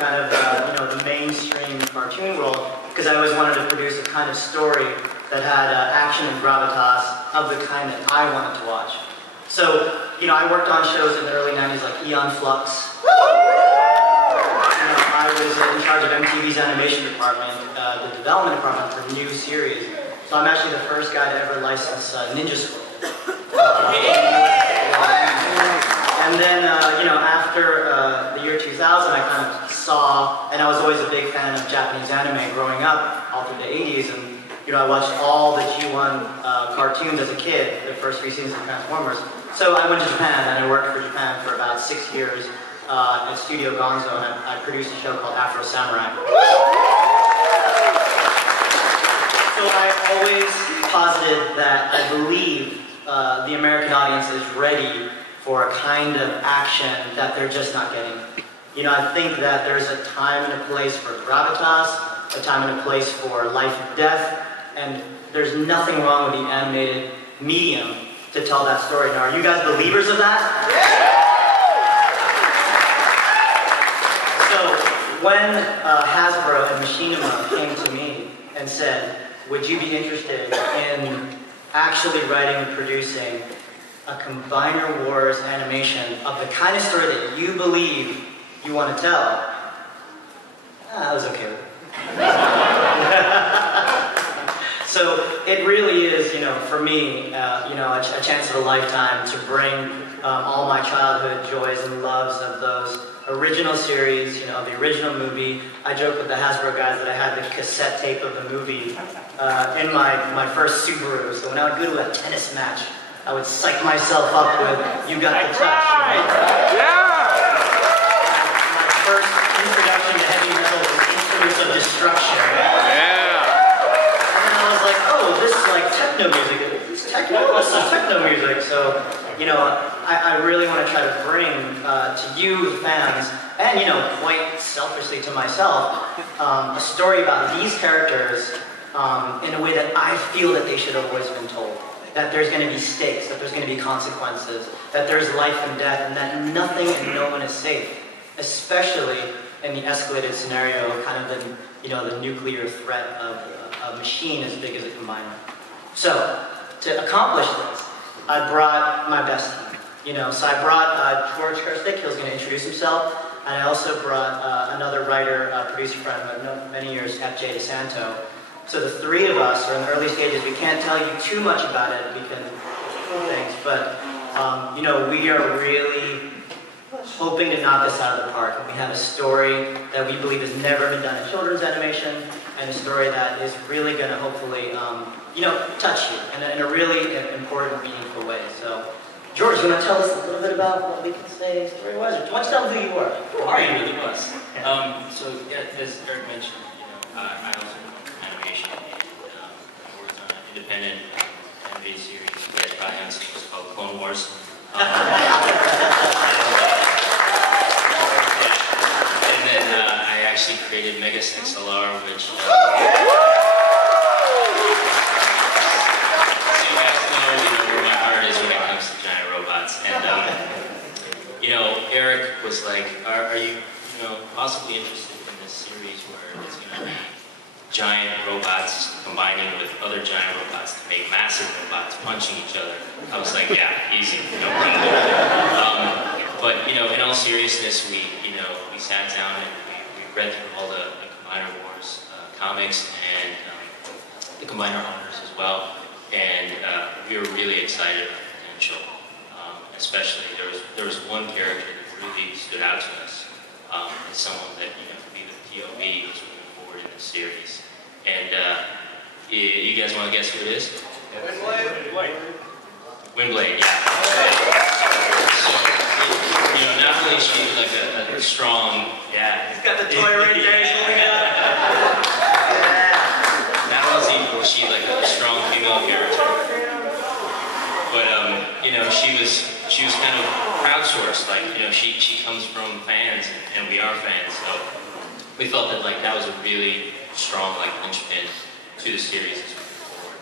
kind of the mainstream cartoon world because I always wanted to produce a kind of story that had action and gravitas of the kind that I wanted to watch. So, I worked on shows in the early 90s like Eon Flux. I was in charge of MTV's animation department, the development department for new series. So I'm actually the first guy to ever license Ninja Scroll. And then, after the year 2000, I kind of saw, and I was always a big fan of Japanese anime growing up, all through the 80s, and I watched all the G1 cartoons as a kid, the first 3 seasons of Transformers. So I went to Japan, and I worked for Japan for about 6 years at Studio Gonzo, and I produced a show called Afro Samurai. So I always posited that I believe the American audience is ready for a kind of action that they're just not getting. I think that there's a time and a place for gravitas, a time and a place for life and death, and there's nothing wrong with the animated medium to tell that story. Now, are you guys believers of that? So, when Hasbro and Machinima came to me and said, would you be interested in actually writing and producing a Combiner Wars animation of the kind of story that you believe you want to tell? I was okay with it. So it really is, for me, a chance of a lifetime to bring all my childhood joys and loves of those original series, of the original movie. I joke with the Hasbro guys that I had the cassette tape of the movie in my first Subaru. So when I would go to a tennis match, I would psych myself up with "You Got the Touch." Right? Yeah. My first introduction to heavy metal was Instruments of Destruction. Yeah. And then I was like, oh, this is like techno music. This is techno music. So, I really want to try to bring to you, the fans, and quite selfishly to myself, a story about these characters in a way that I feel that they should have always been told. That there's going to be stakes, that there's going to be consequences, that there's life and death, and that nothing and no one is safe, especially in the escalated scenario of kind of the nuclear threat of a machine as big as a combiner. So, to accomplish this, I brought my best team. So I brought George Kerstick, he was going to introduce himself, and I also brought another writer, producer friend of many years, F.J. DeSanto. So the 3 of us are in the early stages. We can't tell you too much about it because things, but we are really hoping to knock this out of the park. We have a story that we believe has never been done in children's animation, and a story that is really going to hopefully, touch you in a really important, meaningful way. So, George, you want to tell us a little bit about what we can say story-wise? Or why don't you tell them who you are? Who are you really was? So, as Eric mentioned, I also animation, and I worked on an independent animated series you guys probably haven't seen. It's called Clone Wars. And then I actually created Megas XLR, which so you guys know where my heart is when it comes to giant robots. And Eric was like, "Are you possibly interested in this series where it's going to be giant robots combining with other giant robots to make massive robots punching each other?" I was like, yeah, easy, no problem. But in all seriousness, we sat down and we read through all the Combiner Wars comics and the Combiner owners as well, and we were really excited about the potential. Especially there was one character that really stood out to us as someone that could be the POV as we move forward in the series. And you guys want to guess who it is? Windblade. Windblade, yeah. So, not only is she like a strong, He's got the toy right there. Not only was she like a strong female character, but she was kind of crowdsourced. Like she comes from fans, and we are fans, so we felt that that was a really strong linchpin to the series as we move forward.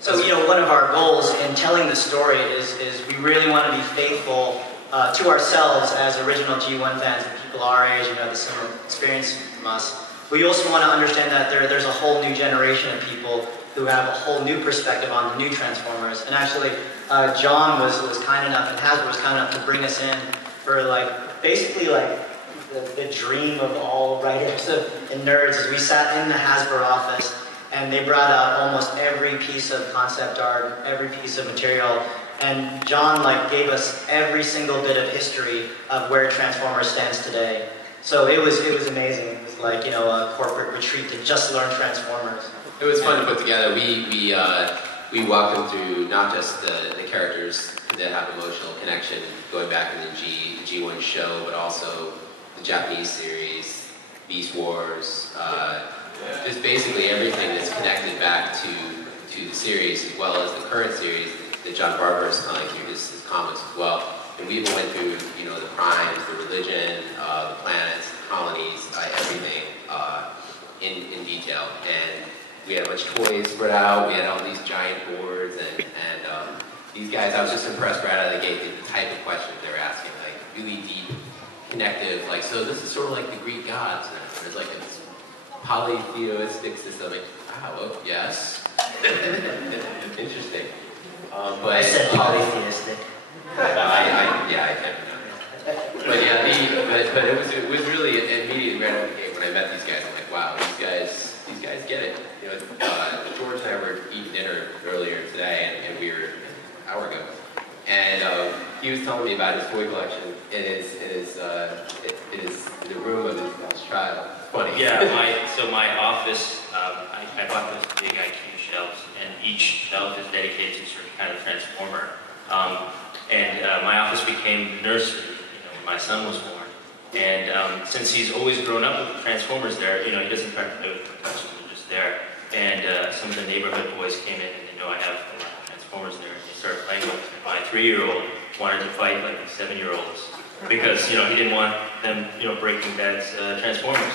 So one of our goals in telling the story is we really want to be faithful to ourselves as original G1 fans. our age, the similar experience from us. We also want to understand that there's a whole new generation of people who have a whole new perspective on the new Transformers. And actually, John was kind enough, and Hasbro was kind enough to bring us in for basically the dream of all writers and nerds. As we sat in the Hasbro office, and they brought out almost every piece of concept art, every piece of material. And John gave us every single bit of history of where Transformers stands today. So it was amazing. It was a corporate retreat to just learn Transformers. It was fun to put together. We walked them through not just the characters that have emotional connection going back in the G1 show, but also the Japanese series, Beast Wars, just basically everything that's connected back to the series, as well as the current series that John Barber is telling through his comics as well. And we even went through, the primes, the religion, the planets, the colonies, everything in detail. And we had a bunch of toys spread out. We had all these giant boards, and these guys, I was just impressed right out of the gate with the type of questions they were asking, really deep, connective, so this is sort of like the Greek gods. And there's this polytheistic system. Wow, oh, yes. Interesting. But I said polytheistic. I can't remember. But yeah, but it was really immediately right out of the gate when I met these guys. I'm like, wow, these guys get it. George and I were eating dinner earlier today, and we were an hour ago, and he was telling me about his toy collection in the room of his child. Funny. Yeah, my office, I bought those big IQ shelves, and each shelf is dedicated to a certain kind of Transformer. My office became the nursery, when my son was born. And since he's always grown up with the Transformers there, he doesn't try to play with them, touch them, they're just there. And some of the neighborhood boys came in, and they know I have a lot of Transformers there, and they started playing with them. And my 3-year-old wanted to fight like the 7-year-olds. Because, he didn't want them, breaking Dad's Transformers.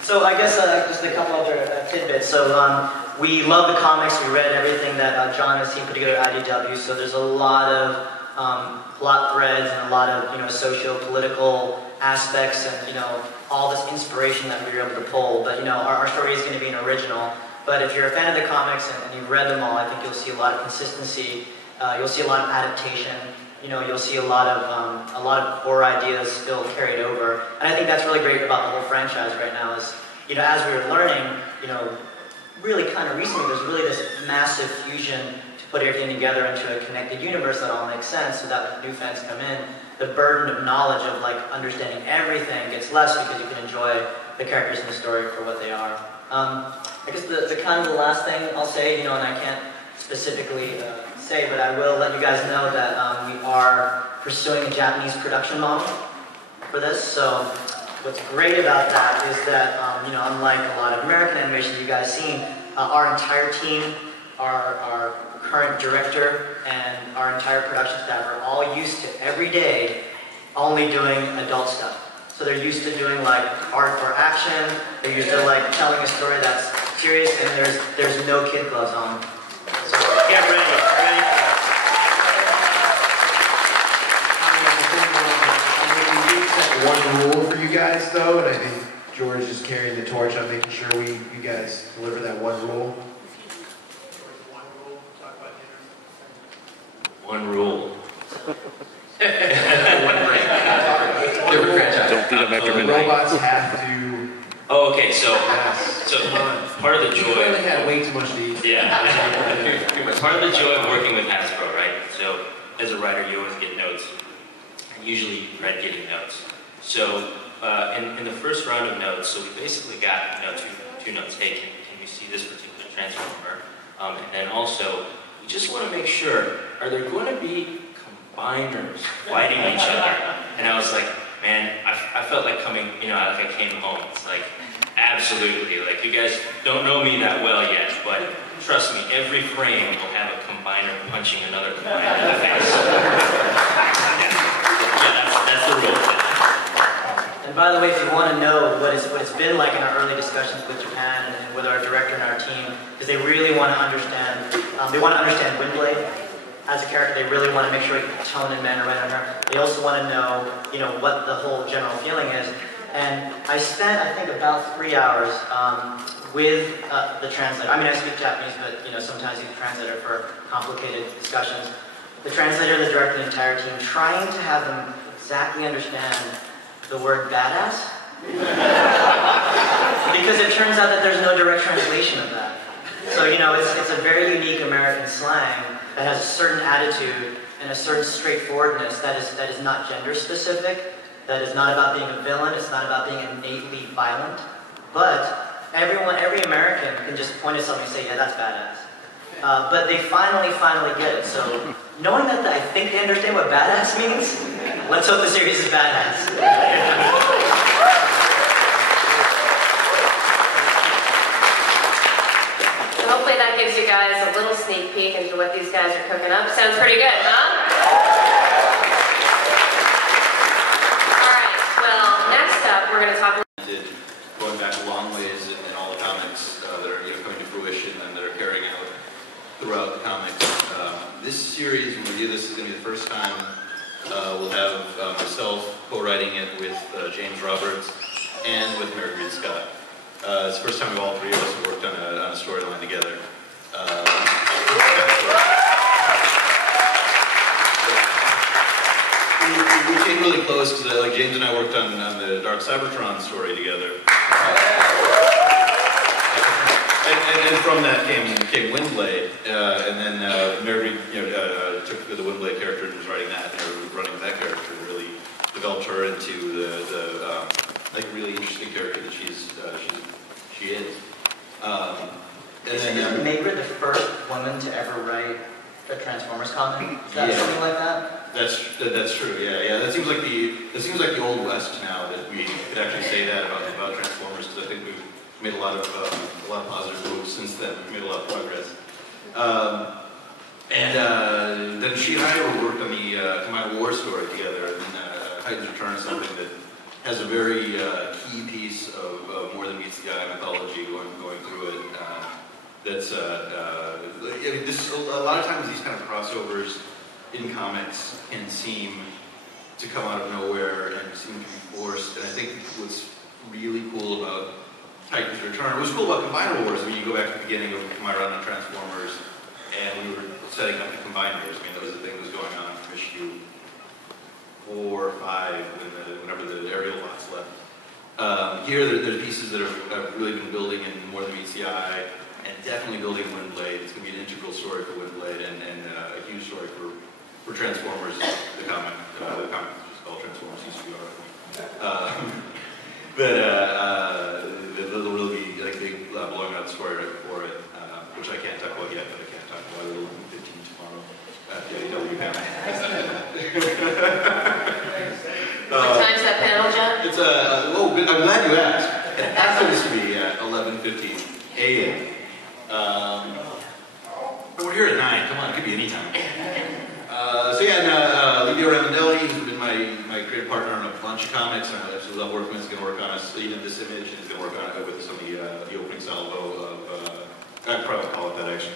So I guess just a couple other tidbits. So we love the comics. We read everything that John and his team put together at IDW. So there's a lot of plot threads and a lot of socio-political aspects and all this inspiration that we were able to pull. But our story is going to be an original. But if you're a fan of the comics and you've read them all, I think you'll see a lot of consistency. You'll see a lot of adaptation. You'll see a lot of core ideas still carried over. And I think that's really great about the whole franchise right now is, as we were learning, really kind of recently, there's really this massive fusion to put everything together into a connected universe that all makes sense, so that when new fans come in, the burden of knowledge of understanding everything gets less because you can enjoy the characters in the story for what they are. I guess the kind of the last thing I'll say, and I can't specifically say, but I will let you guys know that we are pursuing a Japanese production model for this. So what's great about that is that, unlike a lot of American animation you guys seen, our entire team, our current director, and our entire production staff are all used to every day only doing adult stuff. So they're used to doing hardcore action. They're used to telling a story that's serious, and there's no kid gloves on. So get ready. One rule for you guys, though, and I think George is carrying the torch on making sure you guys deliver that one rule. One rule. Don't beat them after The midnight. robots have to. Oh, okay, so Come on. part of the You joy. probably had way too much to eat. Yeah. Part of the joy of working with Hasbro, right? So as a writer, you always get notes. And usually you dread getting notes. So in the first round of notes, so we basically got two notes. Hey, can we see this particular Transformer? And then also, we just want to make sure, are there going to be combiners fighting each other? And I was like, man, I felt like coming, like I came home. It's like, absolutely. Like, you guys don't know me that well yet, but trust me, every frame will have a combiner punching another combiner in the face. Yeah, that's the rule. And by the way, if you want to know what it's been like in our early discussions with Japan and with our director and our team, because they really want to understand, Windblade as a character. They really want to make sure tone and manner right on her. They also want to know, what the whole general feeling is. And I spent, I think, about 3 hours with the translator. I mean, I speak Japanese, but sometimes use a translator for complicated discussions. The translator, the director, the entire team, trying to have them exactly understand the word badass. Because it turns out that there's no direct translation of that. So, it's a very unique American slang that has a certain attitude and a certain straightforwardness that is not gender specific, that is not about being a villain, it's not about being innately violent, but every American can just point at something and say, yeah, that's badass. But they finally get it. So, knowing that I think they understand what badass means, let's hope the series is badass. So hopefully that gives you guys a little sneak peek into what these guys are cooking up. Sounds pretty good, huh? All right, well, next up, we're going to talk going back a long ways in all the comics that are coming to fruition and that are carrying out throughout the comics. This series, when we do this, is going to be the first time we'll have myself co-writing it with James Roberts and with Mary Reed Scott. It's the first time all three of us have worked on a storyline together. We came really close because like James and I worked on the Dark Seibertron story together. And from that came Windblade, and then Mary took the Windblade character and was writing that, and running with that character, and really developed her into the like really interesting character that she is. Isn't Maker the first woman to ever write a Transformers comic? Is that something like that? That's true. Yeah. That seems like the old west now that we could actually say that about Transformers, because I think we've made a lot of positive moves since then. We've made a lot of progress. And then she and I worked on the Combined War story together, and then Titan's Return is something that has a very key piece of More Than Meets the Eye mythology going through it. That's a lot of times these kind of crossovers in comics can seem to come out of nowhere and seem to be forced. And I think what's really cool about Titan's Return, what's cool about Combined Wars, when you go back to the beginning of my run on Transformers, and we were setting up the Combined Wars. I mean, that was the thing that was going on from issue 4 or 5, whenever the aerial bots left. Here, there's pieces that have really been building in More Than Meets the Eye, and definitely building Windblade. It's going to be an integral story for Windblade, and a huge story for Transformers, the comic. The comic is just called Transformers, used to be already. But there'll really be like big blowing out story right before it, which I can't talk about yet, but I can't talk about it. 15 tomorrow at the AEW panel. What time's that panel, John? It's I'm glad you asked. It happens to be at 11:15 a.m. But we're here at 9. Come on, it could be any time. Livio Ramondelli, who's been my creative partner on a bunch of comics, and I absolutely love working with. He's going to work on us, even this image, and he's going to work on it with some of the opening salvo of. I'd probably call it that. Actually,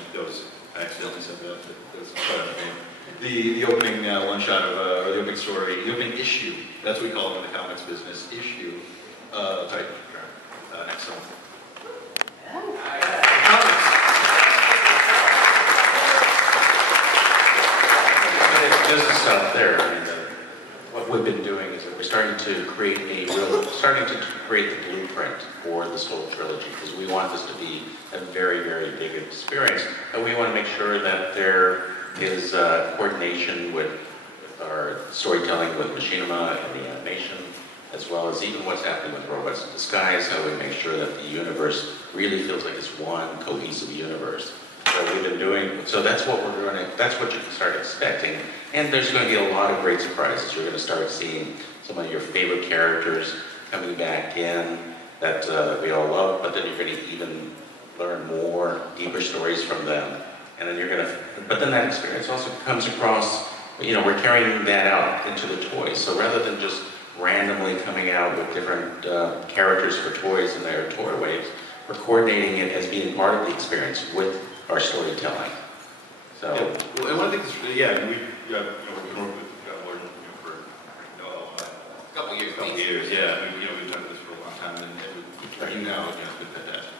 I accidentally said that. That's quite the opening one shot of or the opening story, the opening issue. That's what we call it in the comics business. Issue. Titan Return. Next one. Business out there. I mean, what we've been doing is that we're starting to create the blueprint for this whole trilogy, because we want this to be a very, very big experience, and we want to make sure that there is coordination with our storytelling with Machinima and the animation, as well as even what's happening with Robots in Disguise, how we make sure that the universe really feels like it's one cohesive universe. So we've been doing, so that's what that's what you can start expecting. And there's going to be a lot of great surprises. You're going to start seeing some of your favorite characters coming back in that we all love, but then you're going to even learn more, deeper stories from them. And then but then that experience also comes across, we're carrying that out into the toys. So rather than just randomly coming out with different characters for toys in their toy waves. We're coordinating it as being part of the experience with our storytelling. So, yeah. Well, and one of the things, we've been working with Gordon for a couple years. Yeah, we've done this for a long time, and now it's been fantastic.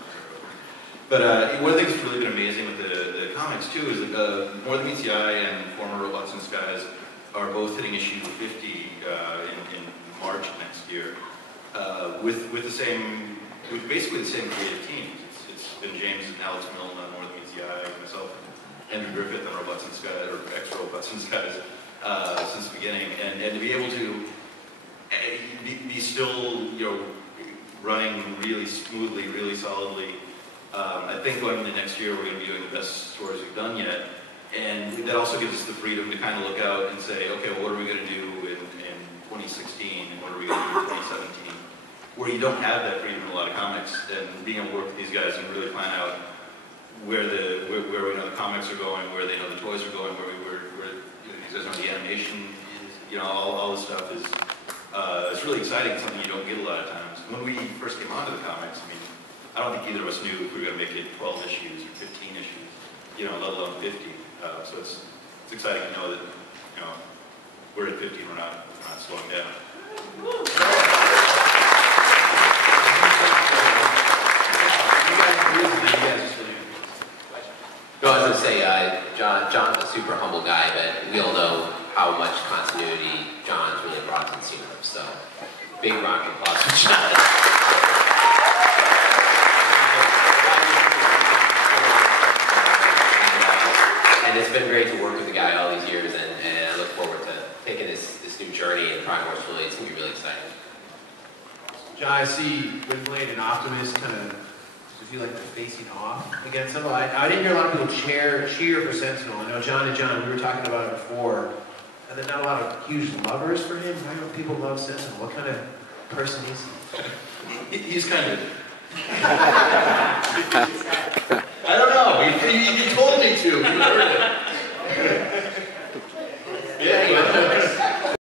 But one of the things that's really been amazing with the comics too is that More Than Meets the Eye and former Robots in Skies are both hitting issue 50 in March of next year, with basically the same creative teams. It's been James and Alex Milne on More Than Meets the Eye, myself, and Andrew Griffith on Robots in Skies, or ex-Robots in Skies, since the beginning, and to be able to be still, running really smoothly, really solidly. I think going into next year, we're going to be doing the best stories we've done yet. And that also gives us the freedom to kind of look out and say, okay, well, what are we going to do in 2016? And what are we going to do in 2017? Where you don't have that freedom in a lot of comics, and being able to work with these guys and really plan out where we know the comics are going, where they know the toys are going, where these guys know the animation is, all this stuff is, it's really exciting. It's something you don't get a lot of times. When we first came onto the comics, I don't think either of us knew if we were going to make it 12 issues or 15 issues, let alone 50. So it's exciting to know that, we're at 50 and we're not slowing down. No, I was going to say, John's a super humble guy, but we all know how much continuity John's really brought to the team. So, big round of applause for John. And it's been great to work with the guy all these years, and I look forward to taking this new journey and trying what's really, it's going to be really exciting. John, I see Windblade and Optimus kind of feel like they're facing off against them. I didn't hear a lot of people cheer for Sentinel. I know John, we were talking about it before, and there's not a lot of huge lovers for him. Why don't people love Sentinel? What kind of person is he? He's kind of... I don't know. He told me to. You heard it.